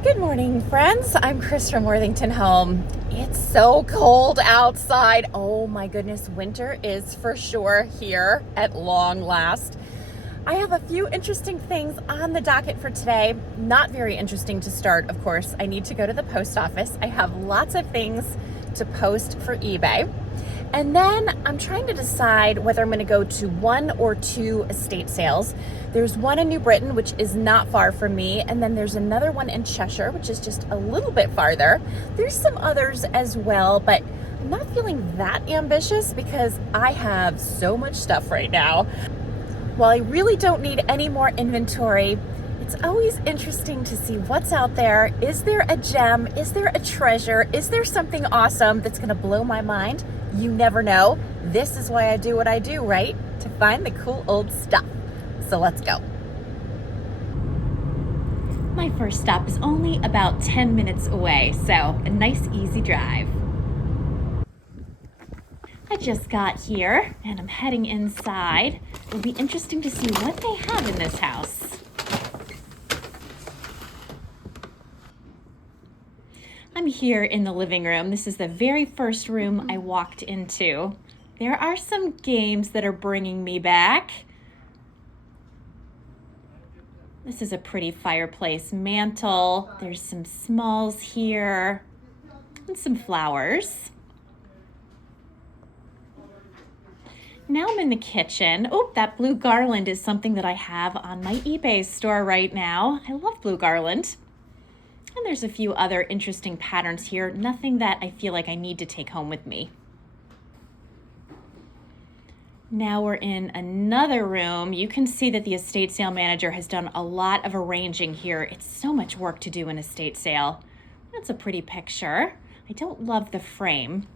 Good morning, friends. I'm Chris from Worthington Home. It's so cold outside. Oh my goodness, winter is for sure here at long last. I have a few interesting things on the docket for today. Not very interesting to start, of course. I need to go to the post office. I have lots of things to post for eBay. And then I'm trying to decide whether I'm going to go to one or two estate sales. There's one in New Britain, which is not far from me, and then there's another one in Cheshire, which is just a little bit farther. There's some others as well, but I'm not feeling that ambitious because I have so much stuff right now. While I really don't need any more inventory, it's always interesting to see what's out there. Is there a gem? Is there a treasure? Is there something awesome that's going to blow my mind? You never know. This is why I do what I do, right? To find the cool old stuff. So let's go. My first stop is only about 10 minutes away, so a nice easy drive. I just got here and I'm heading inside. It'll be interesting to see what they have in this house. I'm here in the living room. This is the very first room I walked into. There are some games that are bringing me back. This is a pretty fireplace mantle. There's some smalls here and some flowers. Now I'm in the kitchen. Oh, that blue garland is something that I have on my eBay store right now. I love blue garland. And there's a few other interesting patterns here. Nothing that I feel like I need to take home with me. Now we're in another room. You can see that the estate sale manager has done a lot of arranging here. It's so much work to do an estate sale. That's a pretty picture. I don't love the frame.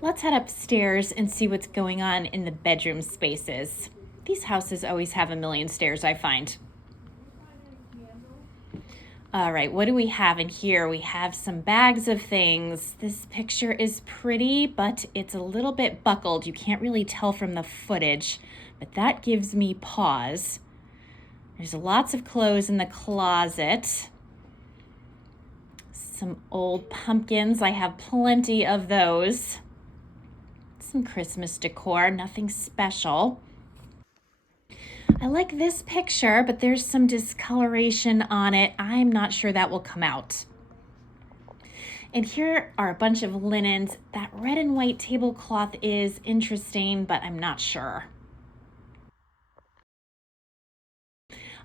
Let's head upstairs and see what's going on in the bedroom spaces. These houses always have a million stairs, I find. All right, what do we have in here? We have some bags of things. This picture is pretty, but it's a little bit buckled. You can't really tell from the footage, but that gives me pause. There's lots of clothes in the closet. Some old pumpkins. I have plenty of those. Some Christmas decor, nothing special. I like this picture, but there's some discoloration on it. I'm not sure that will come out. And here are a bunch of linens. That red and white tablecloth is interesting, but I'm not sure.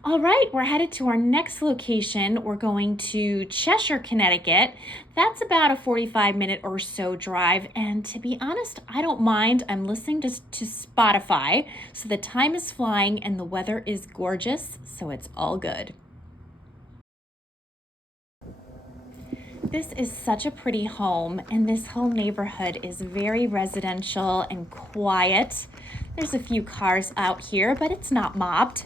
All right, we're headed to our next location. We're going to Cheshire, Connecticut. That's about a 45-minute or so drive. And to be honest, I don't mind. I'm listening to Spotify. So the time is flying and the weather is gorgeous. So it's all good. This is such a pretty home, and this whole neighborhood is very residential and quiet. There's a few cars out here, but it's not mobbed.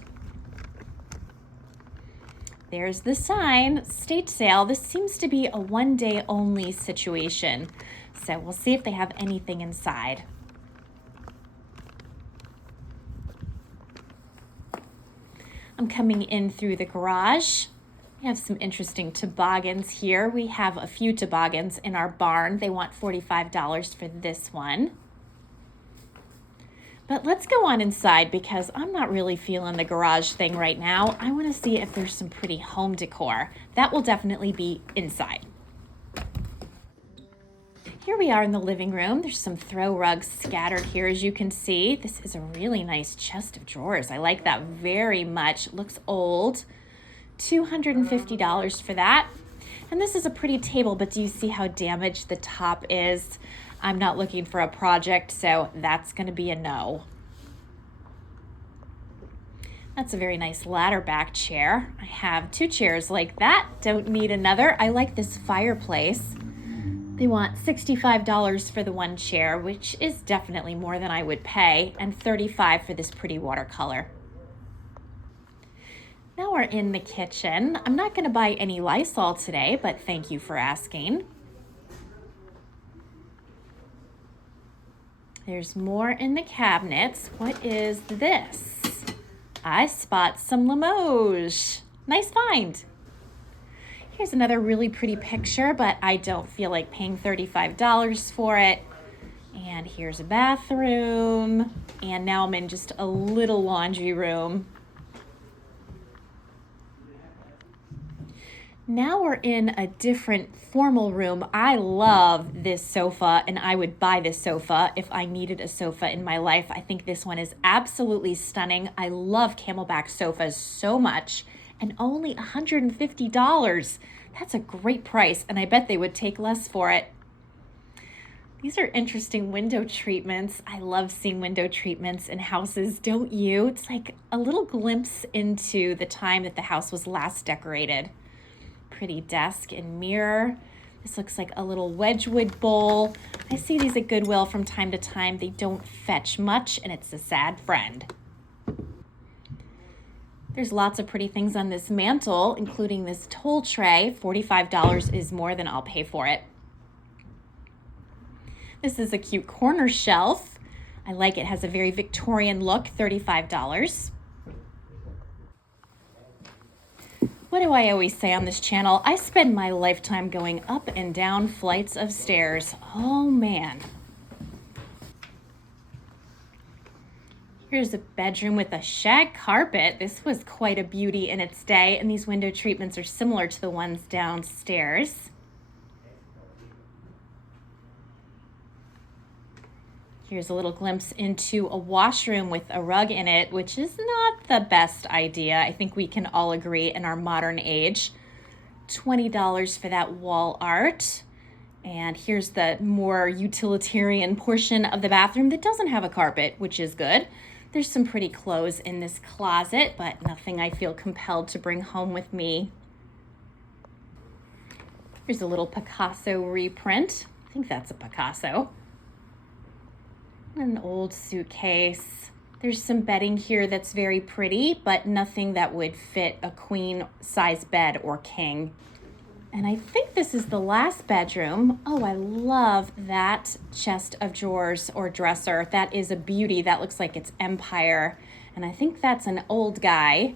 There's the sign, estate sale. This seems to be a one-day only situation. So we'll see if they have anything inside. I'm coming in through the garage. We have some interesting toboggans here. We have a few toboggans in our barn. They want $45 for this one. But let's go on inside because I'm not really feeling the garage thing right now. I want to see if there's some pretty home decor. That will definitely be inside. Here we are in the living room. There's some throw rugs scattered here, as you can see. This is a really nice chest of drawers. I like that very much. It looks old. $250 for that. And this is a pretty table, but do you see how damaged the top is? I'm not looking for a project, so that's going to be a no. That's a very nice ladder back chair. I have two chairs like that. Don't need another. I like this fireplace. They want $65 for the one chair, which is definitely more than I would pay, and $35 for this pretty watercolor. Now we're in the kitchen. I'm not going to buy any Lysol today, but thank you for asking. There's more in the cabinets. What is this? I spot some Limoges. Nice find. Here's another really pretty picture, but I don't feel like paying $35 for it. And here's a bathroom. And now I'm in just a little laundry room. Now we're in a different formal room. I love this sofa, and I would buy this sofa if I needed a sofa in my life. I think this one is absolutely stunning. I love camelback sofas so much, and only $150. That's a great price, and I bet they would take less for it. These are interesting window treatments. I love seeing window treatments in houses, don't you? It's like a little glimpse into the time that the house was last decorated. Pretty desk and mirror. This looks like a little Wedgwood bowl. I see these at Goodwill from time to time. They don't fetch much, and it's a sad friend. There's lots of pretty things on this mantle, including this toll tray. $45 is more than I'll pay for it. This is a cute corner shelf. I like it. It has a very Victorian look, $35. What do I always say on this channel? I spend my lifetime going up and down flights of stairs. Oh man. Here's a bedroom with a shag carpet. This was quite a beauty in its day, and these window treatments are similar to the ones downstairs. Here's a little glimpse into a washroom with a rug in it, which is not the best idea. I think we can all agree in our modern age. $20 for that wall art. And here's the more utilitarian portion of the bathroom that doesn't have a carpet, which is good. There's some pretty clothes in this closet, but nothing I feel compelled to bring home with me. Here's a little Picasso reprint. I think that's a Picasso. An old suitcase. There's some bedding here that's very pretty, but nothing that would fit a queen size bed or king. And I think this is the last bedroom. Oh, I love that chest of drawers or dresser. That is a beauty. That looks like it's Empire. And I think that's an old guy.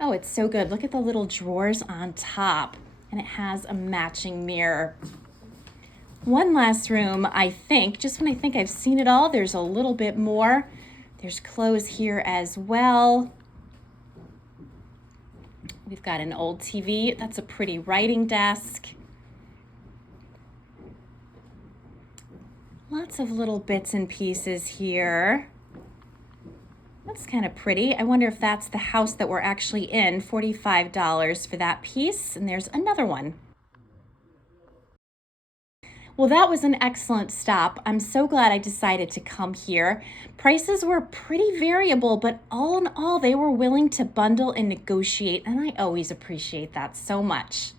Oh, it's so good. Look at the little drawers on top. And it has a matching mirror. One last room, I think. Just when I think I've seen it all, there's a little bit more. There's clothes here as well. We've got an old TV. That's a pretty writing desk. Lots of little bits and pieces here. That's kind of pretty. I wonder if that's the house that we're actually in. $45 for that piece. And there's another one. Well, that was an excellent stop. I'm so glad I decided to come here. Prices were pretty variable, but all in all, they were willing to bundle and negotiate, and I always appreciate that so much.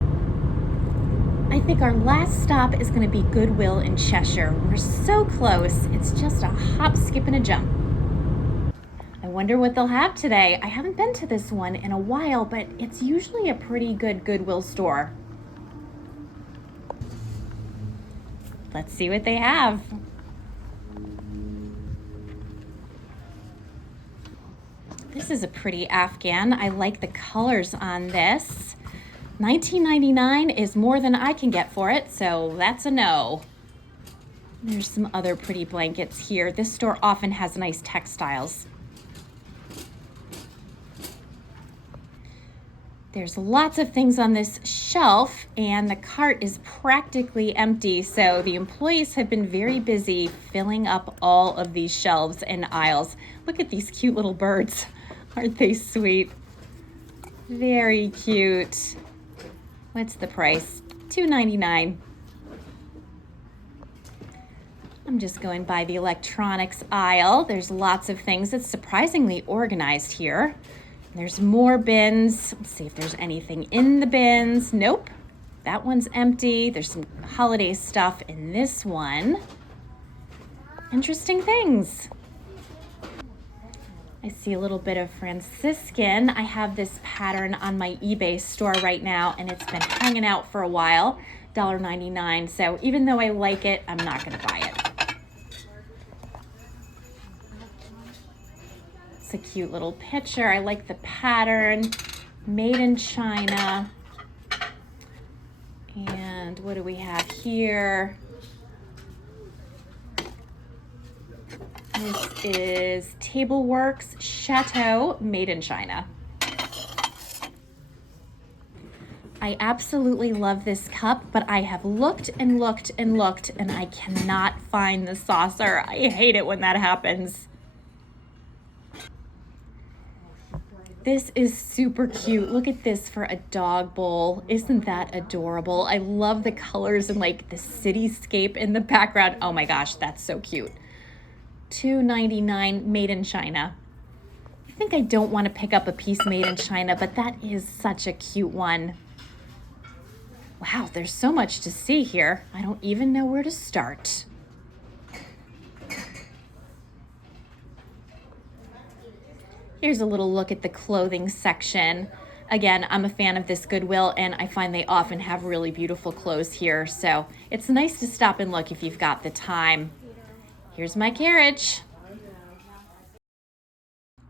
I think our last stop is going to be Goodwill in Cheshire. We're so close. It's just a hop, skip, and a jump. I wonder what they'll have today. I haven't been to this one in a while, but it's usually a pretty good Goodwill store. Let's see what they have. This is a pretty Afghan. I like the colors on this. $19.99 is more than I can get for it, so that's a no. There's some other pretty blankets here. This store often has nice textiles. There's lots of things on this shelf, and the cart is practically empty, so the employees have been very busy filling up all of these shelves and aisles. Look at these cute little birds. Aren't they sweet? Very cute. What's the price? $2.99. I'm just going by the electronics aisle. There's lots of things. It's surprisingly organized here. There's more bins. Let's see if there's anything in the bins. Nope, that one's empty. There's some holiday stuff in this one. Interesting things. I see a little bit of Franciscan. I have this pattern on my eBay store right now, and it's been hanging out for a while. $1.99. So even though I like it, I'm not going to buy it. That's a cute little picture. I like the pattern. Made in China. And what do we have here? This is Tableworks Chateau, made in China. I absolutely love this cup, but I have looked and looked and looked, and I cannot find the saucer. I hate it when that happens. This is super cute. Look at this for a dog bowl. Isn't that adorable? I love the colors and like the cityscape in the background. Oh my gosh, that's so cute. $2.99, made in China. I think I don't want to pick up a piece made in China, but that is such a cute one. Wow, there's so much to see here. I don't even know where to start. Here's a little look at the clothing section. Again, I'm a fan of this Goodwill, and I find they often have really beautiful clothes here, so it's nice to stop and look if you've got the time. Here's my carriage.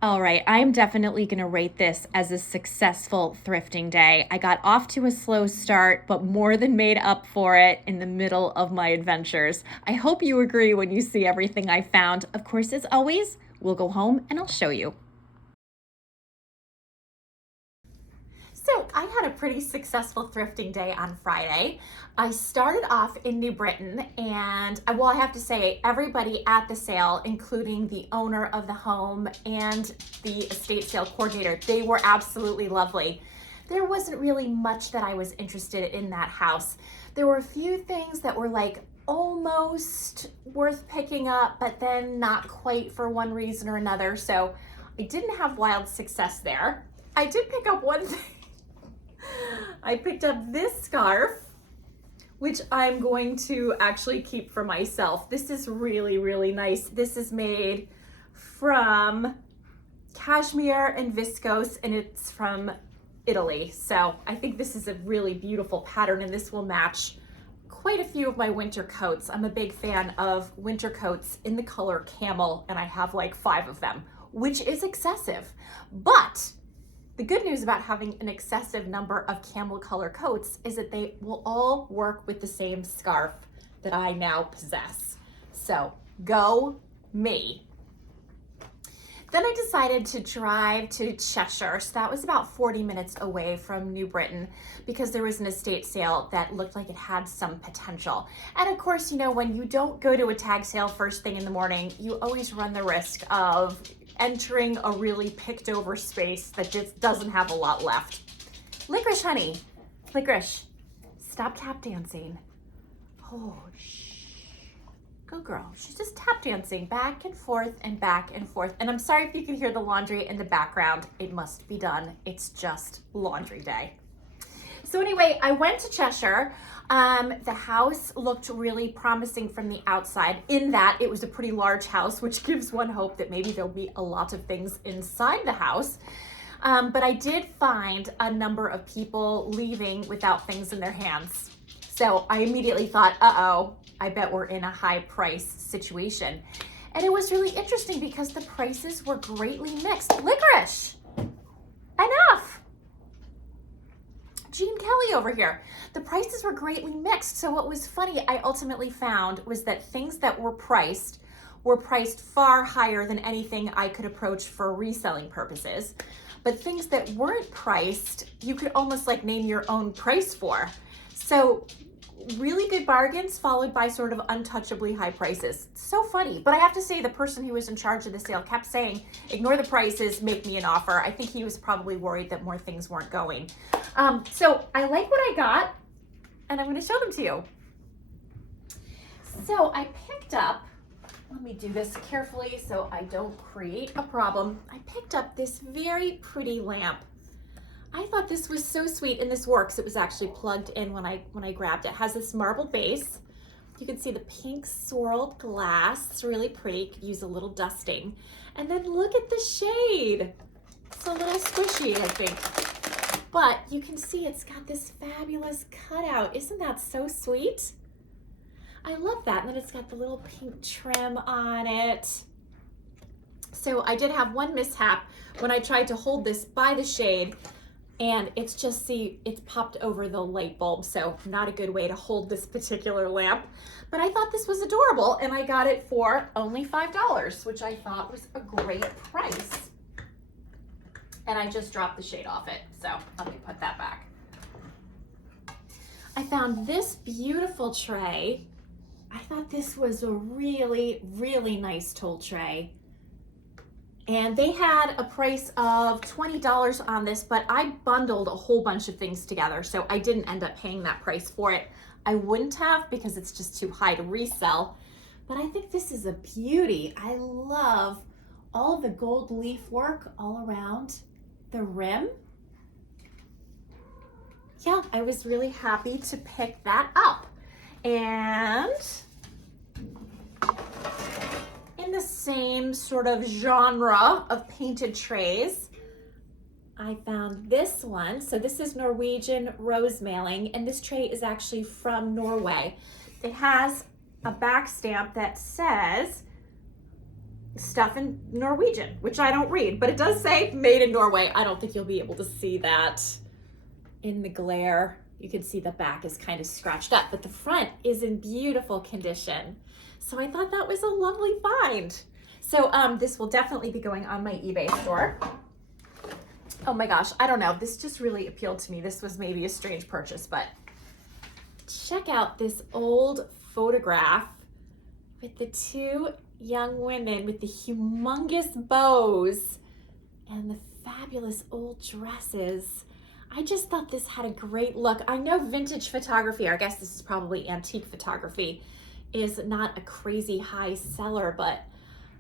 All right, I'm definitely gonna rate this as a successful thrifting day. I got off to a slow start, but more than made up for it in the middle of my adventures. I hope you agree when you see everything I found. Of course, as always, we'll go home and I'll show you. So I had a pretty successful thrifting day on Friday. I started off in New Britain, and well, I have to say everybody at the sale, including the owner of the home and the estate sale coordinator, they were absolutely lovely. There wasn't really much that I was interested in that house. There were a few things that were like almost worth picking up, but then not quite for one reason or another. So I didn't have wild success there. I did pick up one thing. I picked up this scarf, which I'm going to actually keep for myself. This is really, really nice. This is made from cashmere and viscose, and it's from Italy. So I think this is a really beautiful pattern, and this will match quite a few of my winter coats. I'm a big fan of winter coats in the color camel, and I have like 5 of them, which is excessive. But the good news about having an excessive number of camel color coats is that they will all work with the same scarf that I now possess. So go me. Then I decided to drive to Cheshire. So that was about 40 minutes away from New Britain because there was an estate sale that looked like it had some potential. And of course, you know, when you don't go to a tag sale first thing in the morning, you always run the risk of entering a really picked over space that just doesn't have a lot left. Licorice, honey. Licorice, stop tap dancing. Oh, shh. Good girl. She's just tap dancing back and forth and back and forth. And I'm sorry if you can hear the laundry in the background. It must be done. It's just laundry day. So anyway, I went to Cheshire. The house looked really promising from the outside in that it was a pretty large house, which gives one hope that maybe there'll be a lot of things inside the house. But I did find a number of people leaving without things in their hands. So I immediately thought, uh-oh, I bet we're in a high price situation. And it was really interesting because the prices were greatly mixed. Licorice, enough. Jean Kelly over here. The prices were greatly mixed. So what was funny, I ultimately found was that things that were priced far higher than anything I could approach for reselling purposes. But things that weren't priced, you could almost like name your own price for. So really good bargains followed by sort of untouchably high prices. So funny. But I have to say the person who was in charge of the sale kept saying, ignore the prices, make me an offer. I think he was probably worried that more things weren't going. So I like what I got, and I'm going to show them to you. So I picked up, let me do this carefully so I don't create a problem. I picked up this very pretty lamp. I thought this was so sweet, and this works. It was actually plugged in when I grabbed it. It has this marble base. You can see the pink swirled glass. It's really pretty. Could use a little dusting. And then look at the shade. It's a little squishy, I think. But you can see it's got this fabulous cutout. Isn't that so sweet? I love that. And then it's got the little pink trim on it. So I did have one mishap when I tried to hold this by the shade, and it's just, see, it's popped over the light bulb. So not a good way to hold this particular lamp, but I thought this was adorable, and I got it for only $5, which I thought was a great price. And I just dropped the shade off it. So let me put that back. I found this beautiful tray. I thought this was a really, really nice tool tray. And they had a price of $20 on this, but I bundled a whole bunch of things together, so I didn't end up paying that price for it. I wouldn't have, because it's just too high to resell, but I think this is a beauty. I love all the gold leaf work all around the rim. Yeah, I was really happy to pick that up. And in the same sort of genre of painted trays, I found this one. So this is Norwegian rose mailing, and this tray is actually from Norway. It has a back stamp that says stuff in Norwegian, which I don't read, but it does say made in Norway. I don't think you'll be able to see that in the glare. You can see the back is kind of scratched up, but the front is in beautiful condition. So I thought that was a lovely find. So this will definitely be going on my eBay store. Oh my gosh, I don't know. This just really appealed to me. This was maybe a strange purchase, but check out this old photograph with the two young women with the humongous bows and the fabulous old dresses. I just thought this had a great look. I know vintage photography, or I guess this is probably antique photography, is not a crazy high seller, but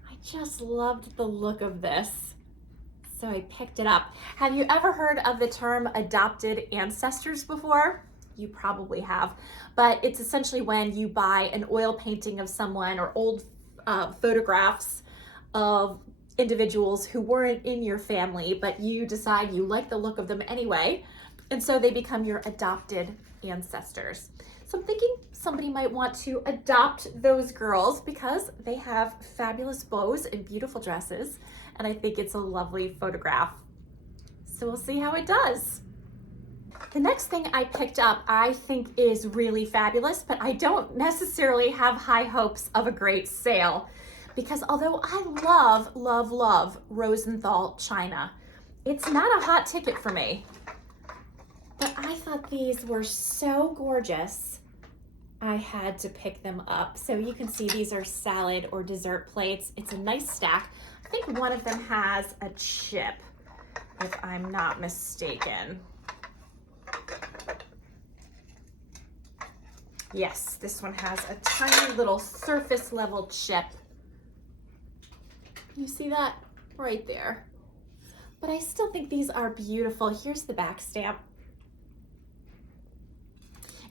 I just loved the look of this. So I picked it up. Have you ever heard of the term adopted ancestors before? You probably have, but it's essentially when you buy an oil painting of someone or old photographs of individuals who weren't in your family, but you decide you like the look of them anyway, and so they become your adopted ancestors. So I'm thinking somebody might want to adopt those girls because they have fabulous bows and beautiful dresses, and I think it's a lovely photograph. So we'll see how it does. The next thing I picked up I think is really fabulous, but I don't necessarily have high hopes of a great sale, because although I love, love, love Rosenthal china, it's not a hot ticket for me. But I thought these were so gorgeous, I had to pick them up. So you can see these are salad or dessert plates. It's a nice stack. I think one of them has a chip, if I'm not mistaken. Yes, this one has a tiny little surface level chip. You see that right there? But I still think these are beautiful. Here's the back stamp.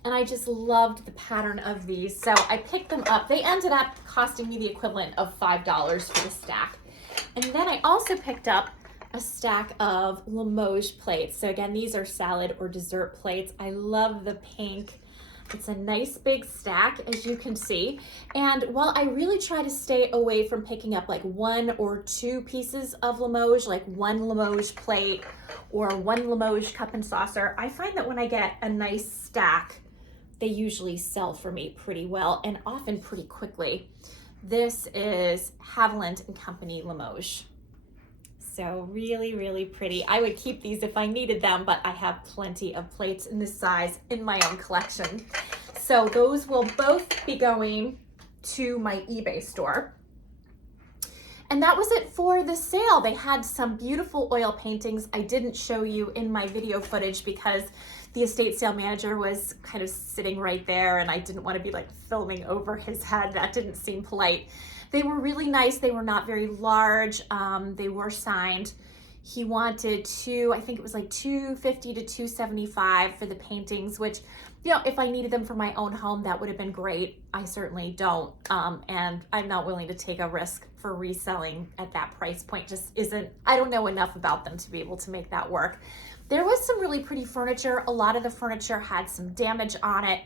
And I just loved the pattern of these, so I picked them up. They ended up costing me the equivalent of $5 for the stack. And then I also picked up a stack of Limoges plates. So again, these are salad or dessert plates. I love the pink. It's a nice big stack, as you can see. And while I really try to stay away from picking up like one or two pieces of Limoges, like one Limoges plate or one Limoges cup and saucer, I find that when I get a nice stack, they usually sell for me pretty well and often pretty quickly. This is Haviland and Company Limoges. So really, really pretty. I would keep these if I needed them, but I have plenty of plates in this size in my own collection. So those will both be going to my eBay store. And that was it for the sale. They had some beautiful oil paintings I didn't show you in my video footage because the estate sale manager was kind of sitting right there and I didn't want to be like filming over his head. That didn't seem polite. They were really nice. They were not very large. They were signed. He wanted I think it was like $250 to $275 for the paintings, which, you know, if I needed them for my own home, that would have been great. I certainly don't. And I'm not willing to take a risk for reselling at that price point. Just isn't, I don't know enough about them to be able to make that work. There was some really pretty furniture. A lot of the furniture had some damage on it.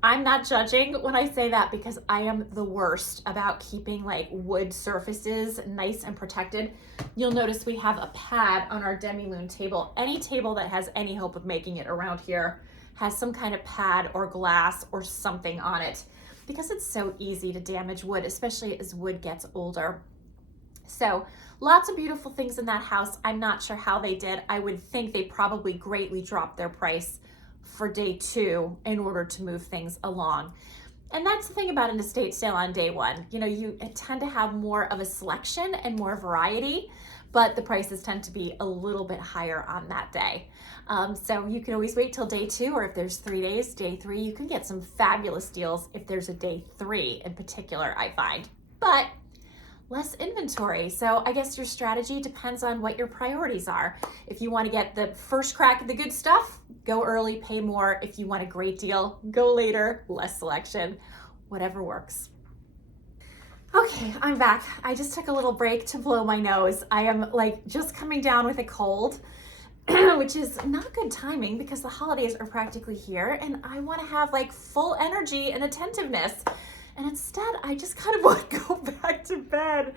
I'm not judging when I say that because I am the worst about keeping like wood surfaces nice and protected. You'll notice we have a pad on our demi-lune table. Any table that has any hope of making it around here has some kind of pad or glass or something on it because it's so easy to damage wood, especially as wood gets older. So lots of beautiful things in that house. I'm not sure how they did. I would think they probably greatly dropped their price for day 2 in order to move things along. And that's the thing about an estate sale on day 1. You know, you tend to have more of a selection and more variety, but the prices tend to be a little bit higher on that day. So you can always wait till day 2, or if there's 3 days, day 3, you can get some fabulous deals if there's a day 3 in particular, I find. But less inventory. So I guess your strategy depends on what your priorities are. If you want to get the first crack at the good stuff, go early, pay more. If you want a great deal, go later, less selection, whatever works. Okay, I'm back. I just took a little break to blow my nose. I am like just coming down with a cold, which is not good timing because the holidays are practically here and I want to have like full energy and attentiveness. And instead, I just kind of want to go back to bed.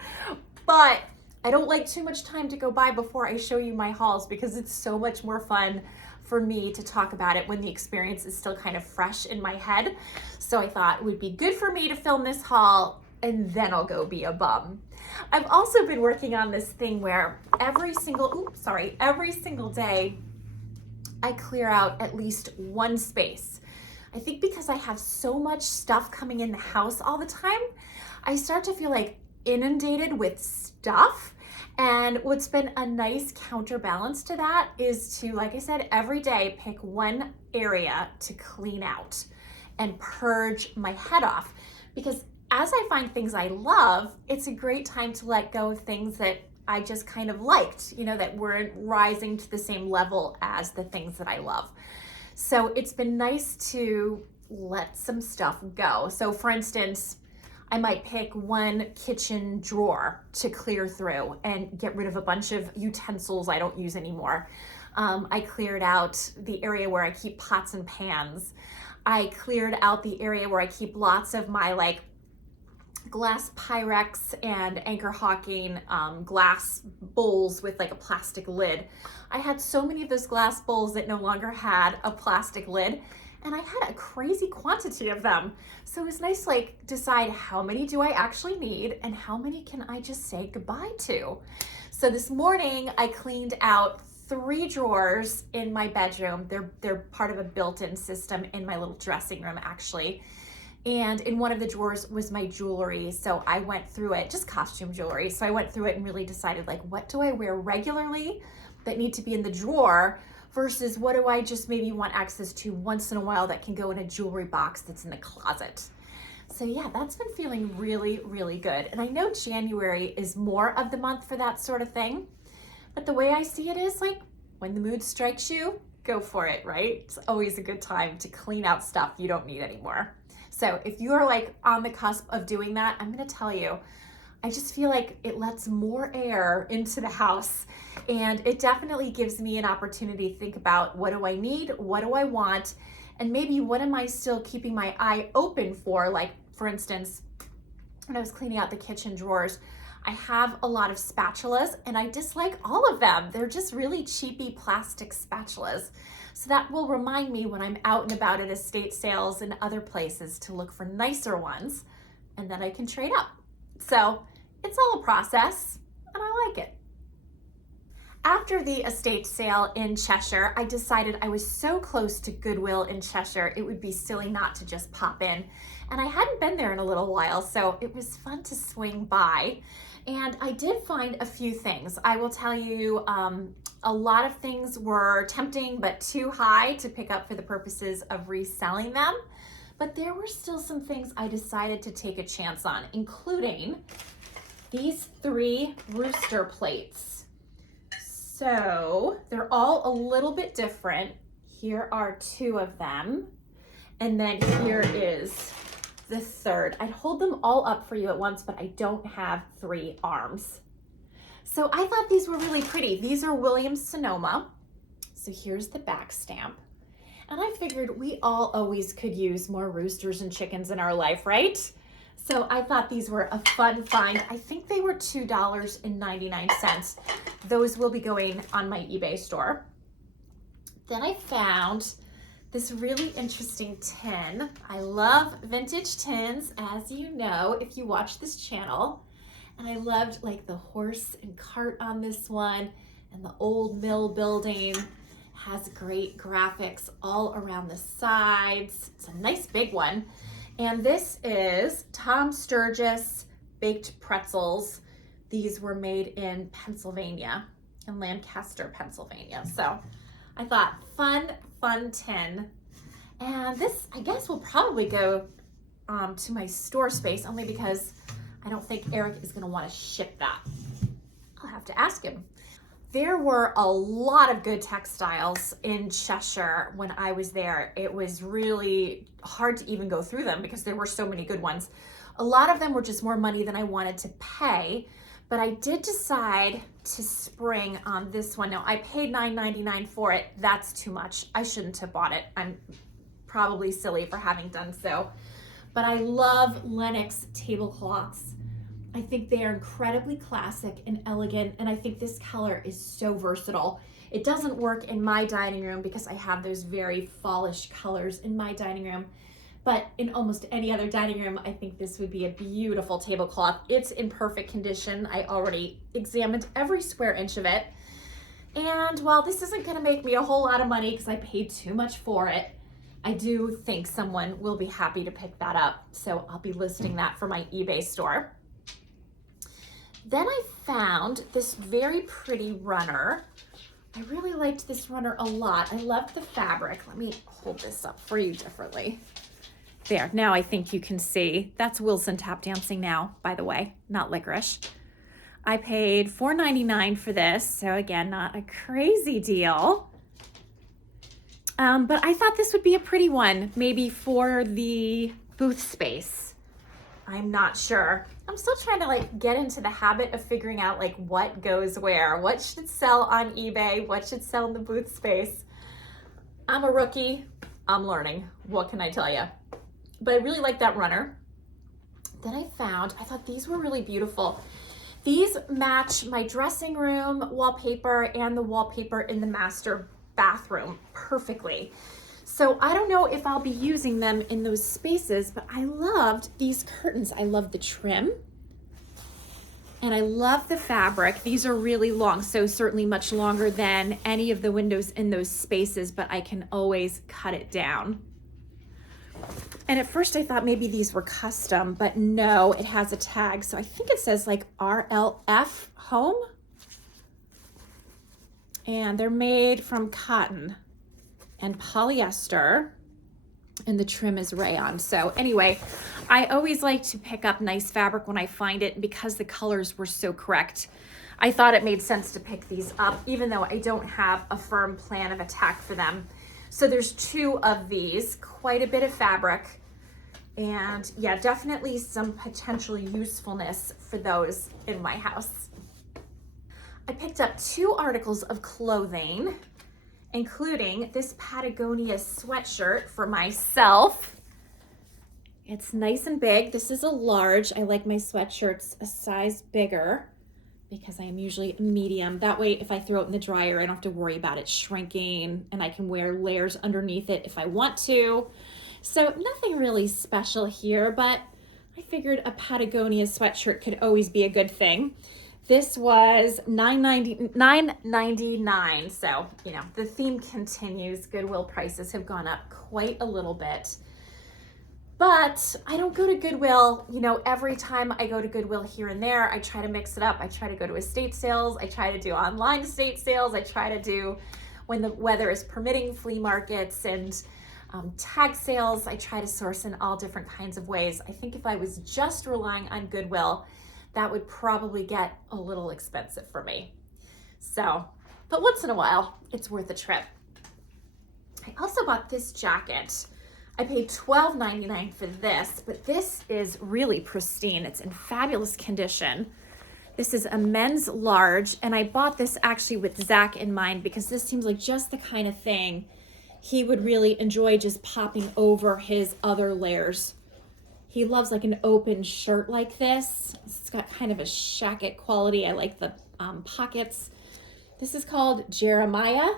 But I don't like too much time to go by before I show you my hauls because it's so much more fun for me to talk about it when the experience is still kind of fresh in my head. So I thought it would be good for me to film this haul and then I'll go be a bum. I've also been working on this thing where every single day I clear out at least one space. I think because I have so much stuff coming in the house all the time, I start to feel like inundated with stuff. And what's been a nice counterbalance to that is to, like I said, every day pick one area to clean out and purge my head off. Because as I find things I love, it's a great time to let go of things that I just kind of liked, you know, that weren't rising to the same level as the things that I love. So it's been nice to let some stuff go. So for instance, I might pick one kitchen drawer to clear through and get rid of a bunch of utensils I don't use anymore. I cleared out the area where I keep pots and pans. I cleared out the area where I keep lots of my like glass Pyrex and Anchor Hawking glass bowls with like a plastic lid. I had so many of those glass bowls that no longer had a plastic lid, and I had a crazy quantity of them. So it was nice to like decide how many do I actually need and how many can I just say goodbye to. So this morning I cleaned out 3 drawers in my bedroom. They're part of a built-in system in my little dressing room actually. And in one of the drawers was my jewelry. So I went through it, just costume jewelry. So I went through it and really decided like, what do I wear regularly that need to be in the drawer versus what do I just maybe want access to once in a while that can go in a jewelry box that's in the closet. So yeah, that's been feeling really, really good. And I know January is more of the month for that sort of thing. But the way I see it is like when the mood strikes you, go for it, right? It's always a good time to clean out stuff you don't need anymore. So if you are like on the cusp of doing that, I'm gonna tell you, I just feel like it lets more air into the house and it definitely gives me an opportunity to think about what do I need, what do I want, and maybe what am I still keeping my eye open for? Like for instance, when I was cleaning out the kitchen drawers, I have a lot of spatulas and I dislike all of them. They're just really cheapy plastic spatulas. So that will remind me when I'm out and about at estate sales and other places to look for nicer ones, and then I can trade up. So it's all a process and I like it. After the estate sale in Cheshire, I decided I was so close to Goodwill in Cheshire, it would be silly not to just pop in. And I hadn't been there in a little while, so it was fun to swing by. And I did find a few things. I will tell you, a lot of things were tempting but too high to pick up for the purposes of reselling them. But there were still some things I decided to take a chance on, including these 3 rooster plates. So they're all a little bit different. Here are 2 of them. And then here is the 3rd. I'd hold them all up for you at once, but I don't have 3 arms. So I thought these were really pretty. These are Williams Sonoma. So here's the back stamp. And I figured we all always could use more roosters and chickens in our life, right? So I thought these were a fun find. I think they were $2.99. Those will be going on my eBay store. Then I found this really interesting tin. I love vintage tins, as you know, if you watch this channel. And I loved like the horse and cart on this one, and the old mill building. Has great graphics all around the sides. It's a nice big one. And this is Tom Sturgis baked pretzels. These were made in Pennsylvania, in Lancaster, Pennsylvania. So I thought fun tin. And this, I guess, will probably go to my store space, only because I don't think Eric is gonna wanna ship that. I'll have to ask him. There were a lot of good textiles in Cheshire when I was there. It was really hard to even go through them because there were so many good ones. A lot of them were just more money than I wanted to pay, but I did decide to spring on this one. Now, I paid $9.99 for it. That's too much. I shouldn't have bought it. I'm probably silly for having done so. But I love Lenox tablecloths. I think they are incredibly classic and elegant, and I think this color is so versatile. It doesn't work in my dining room because I have those very fallish colors in my dining room, but in almost any other dining room, I think this would be a beautiful tablecloth. It's in perfect condition. I already examined every square inch of it, and while this isn't gonna make me a whole lot of money because I paid too much for it, I do think someone will be happy to pick that up, so I'll be listing that for my eBay store. Then I found this very pretty runner. I really liked this runner a lot. I loved the fabric. Let me hold this up for you differently. There, now I think you can see. That's Wilson tap dancing now, by the way, not licorice. I paid $4.99 for this, so again, not a crazy deal. But I thought this would be a pretty one, maybe for the booth space. I'm not sure. I'm still trying to like get into the habit of figuring out like what goes where, what should sell on eBay, what should sell in the booth space. I'm a rookie, I'm learning, what can I tell you? But I really like that runner. Then I thought these were really beautiful. These match my dressing room wallpaper and the wallpaper in the master bathroom perfectly. So I don't know if I'll be using them in those spaces, but I loved these curtains. I love the trim and I love the fabric. These are really long, so certainly much longer than any of the windows in those spaces, but I can always cut it down. And at first I thought maybe these were custom, but no, it has a tag. So I think it says like RLF home. And they're made from cotton and polyester, and the trim is rayon. So anyway, I always like to pick up nice fabric when I find it, and because the colors were so correct, I thought it made sense to pick these up, even though I don't have a firm plan of attack for them. So there's 2 of these, quite a bit of fabric, and yeah, definitely some potential usefulness for those in my house. I picked up 2 articles of clothing, including this Patagonia sweatshirt for myself. It's nice and big. This is a large. I like my sweatshirts a size bigger because I am usually a medium. That way, if I throw it in the dryer, I don't have to worry about it shrinking, and I can wear layers underneath it if I want to. So nothing really special here, but I figured a Patagonia sweatshirt could always be a good thing. This was $9.99. So, you know, the theme continues. Goodwill prices have gone up quite a little bit. But I don't go to Goodwill, you know, every time I go to Goodwill here and there, I try to mix it up. I try to go to estate sales. I try to do online estate sales. I try to do, when the weather is permitting, flea markets and tag sales. I try to source in all different kinds of ways. I think if I was just relying on Goodwill, that would probably get a little expensive for me. So, but once in a while, it's worth a trip. I also bought this jacket. I paid $12.99 for this, but this is really pristine. It's in fabulous condition. This is a men's large, and I bought this actually with Zach in mind because this seems like just the kind of thing he would really enjoy just popping over his other layers. He loves like an open shirt like this. It's got kind of a shacket quality. I like the pockets. This is called Jeremiah,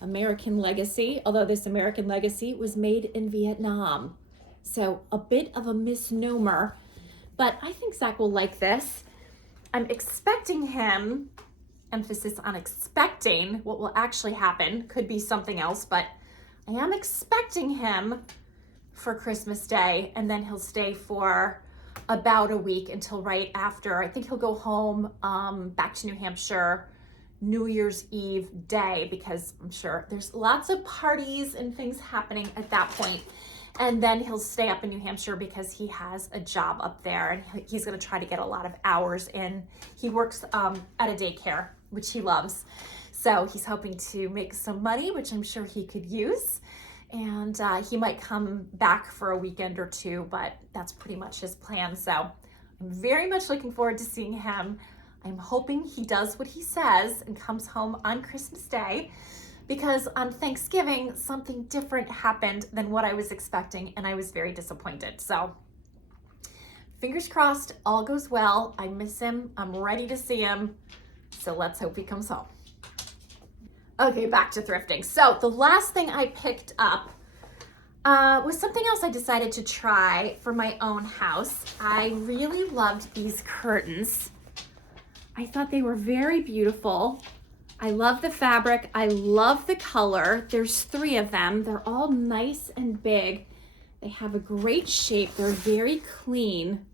American Legacy, although this American Legacy was made in Vietnam. So a bit of a misnomer, but I think Zach will like this. I'm expecting him, emphasis on expecting, what will actually happen, could be something else, but I am expecting him for Christmas Day, and then he'll stay for about a week until right after. I think he'll go home back to New Hampshire New Year's Eve day, because I'm sure there's lots of parties and things happening at that point. And then he'll stay up in New Hampshire because he has a job up there, and he's going to try to get a lot of hours in. He works at a daycare, which he loves. So he's hoping to make some money, which I'm sure he could use. And he might come back for a weekend or two, but that's pretty much his plan. So I'm very much looking forward to seeing him. I'm hoping he does what he says and comes home on Christmas Day, because on Thanksgiving, something different happened than what I was expecting, and I was very disappointed. So fingers crossed, all goes well. I miss him. I'm ready to see him. So let's hope he comes home. Okay, back to thrifting. So the last thing I picked up was something else I decided to try for my own house. I really loved these curtains. I thought they were very beautiful. I love the fabric. I love the color. There's 3 of them. They're all nice and big. They have a great shape. They're very clean.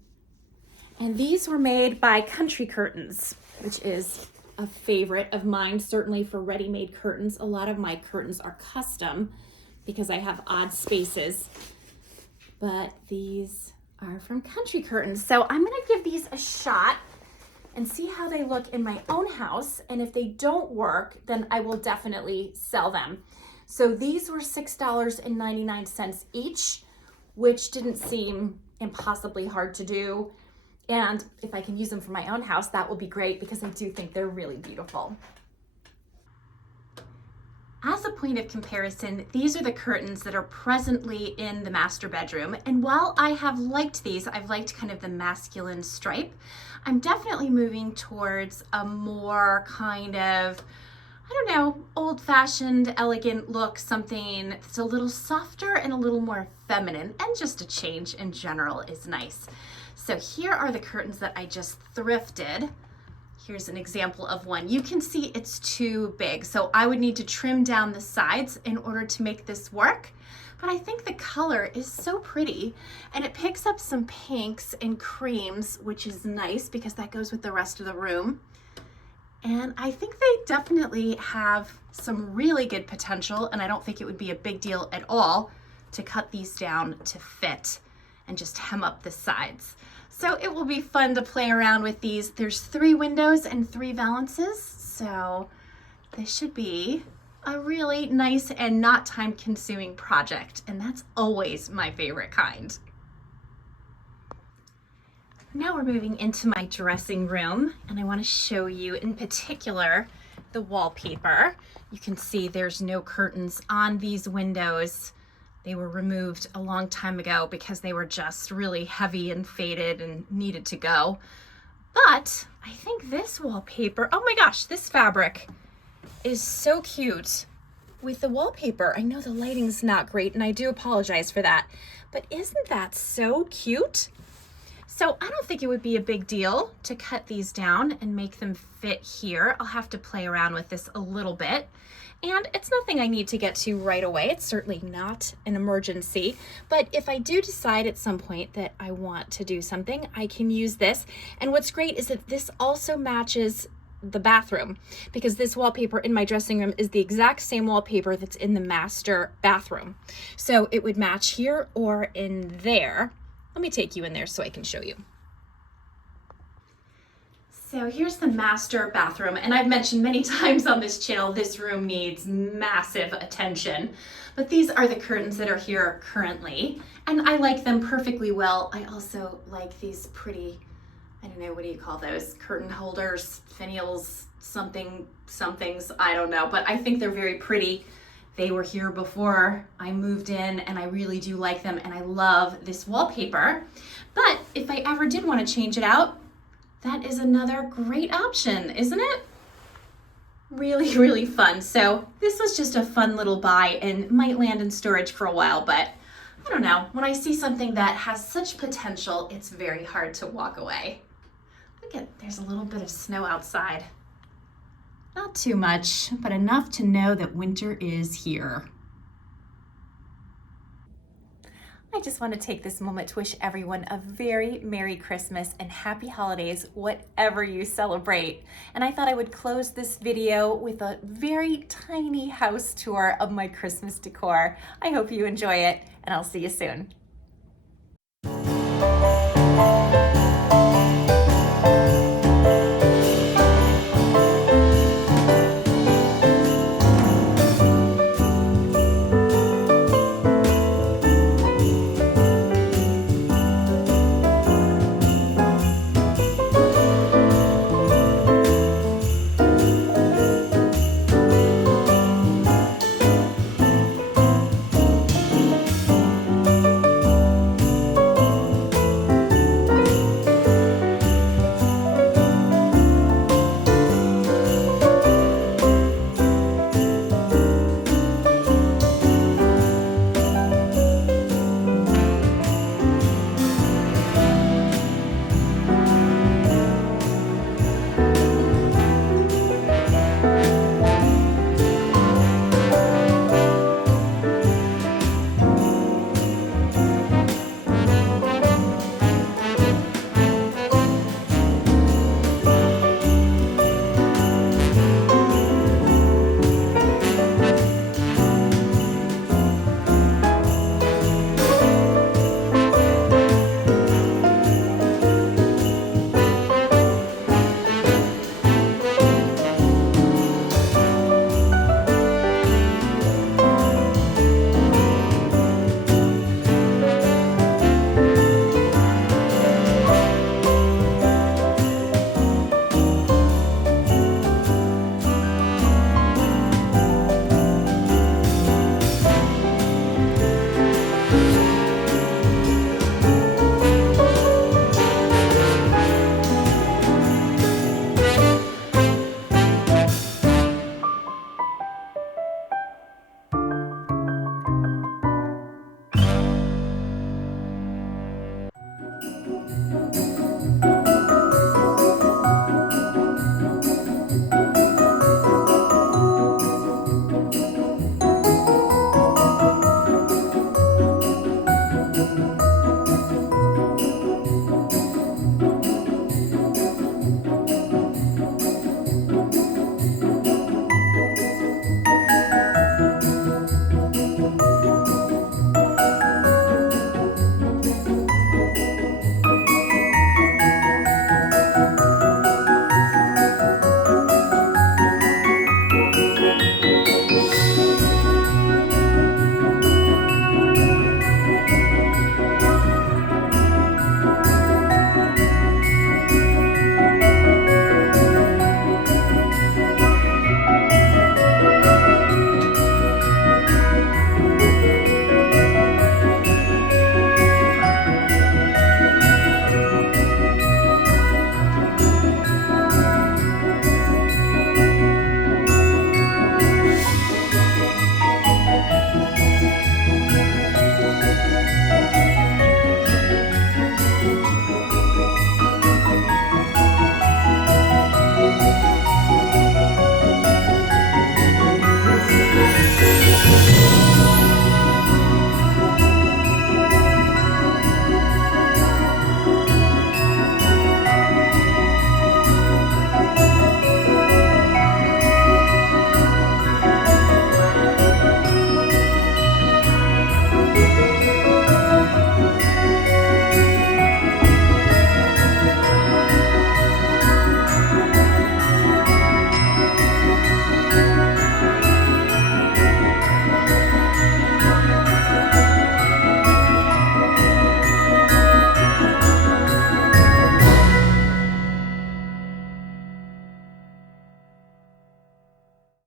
And these were made by Country Curtains, which is a favorite of mine, certainly for ready-made curtains. A lot of my curtains are custom because I have odd spaces, but these are from Country Curtains. So I'm gonna give these a shot and see how they look in my own house. And if they don't work, then I will definitely sell them. So these were $6.99 each, which didn't seem impossibly hard to do. And if I can use them for my own house, that will be great, because I do think they're really beautiful. As a point of comparison, these are the curtains that are presently in the master bedroom. And while I have liked these, I've liked kind of the masculine stripe, I'm definitely moving towards a more kind of, I don't know, old-fashioned, elegant look, something that's a little softer and a little more feminine, and just a change in general is nice. So here are the curtains that I just thrifted. Here's an example of one. You can see it's too big, so I would need to trim down the sides in order to make this work. But I think the color is so pretty, and it picks up some pinks and creams, which is nice because that goes with the rest of the room. And I think they definitely have some really good potential, and I don't think it would be a big deal at all to cut these down to fit and just hem up the sides. So it will be fun to play around with these. There's 3 windows and 3 valances, so this should be a really nice and not time-consuming project, and that's always my favorite kind. Now we're moving into my dressing room, and I want to show you in particular the wallpaper. You can see there's no curtains on these windows. They were removed a long time ago because they were just really heavy and faded and needed to go. But I think this wallpaper, oh my gosh, this fabric is so cute with the wallpaper. I know the lighting's not great, and I do apologize for that, but isn't that so cute? So I don't think it would be a big deal to cut these down and make them fit here. I'll have to play around with this a little bit. And it's nothing I need to get to right away. It's certainly not an emergency. But if I do decide at some point that I want to do something, I can use this. And what's great is that this also matches the bathroom, because this wallpaper in my dressing room is the exact same wallpaper that's in the master bathroom. So it would match here or in there. Let me take you in there so I can show you. So here's the master bathroom, and I've mentioned many times on this channel, this room needs massive attention, but these are the curtains that are here currently, and I like them perfectly well. I also like these pretty, I don't know, what do you call those? Curtain holders, finials, somethings, I don't know, but I think they're very pretty. They were here before I moved in, and I really do like them, and I love this wallpaper. But if I ever did want to change it out, that is another great option, isn't it? Really, really fun. So this was just a fun little buy and might land in storage for a while, but I don't know. When I see something that has such potential, it's very hard to walk away. Look at, there's a little bit of snow outside. Not too much, but enough to know that winter is here. I just want to take this moment to wish everyone a very Merry Christmas and Happy Holidays, whatever you celebrate. And I thought I would close this video with a very tiny house tour of my Christmas decor. I hope you enjoy it, and I'll see you soon.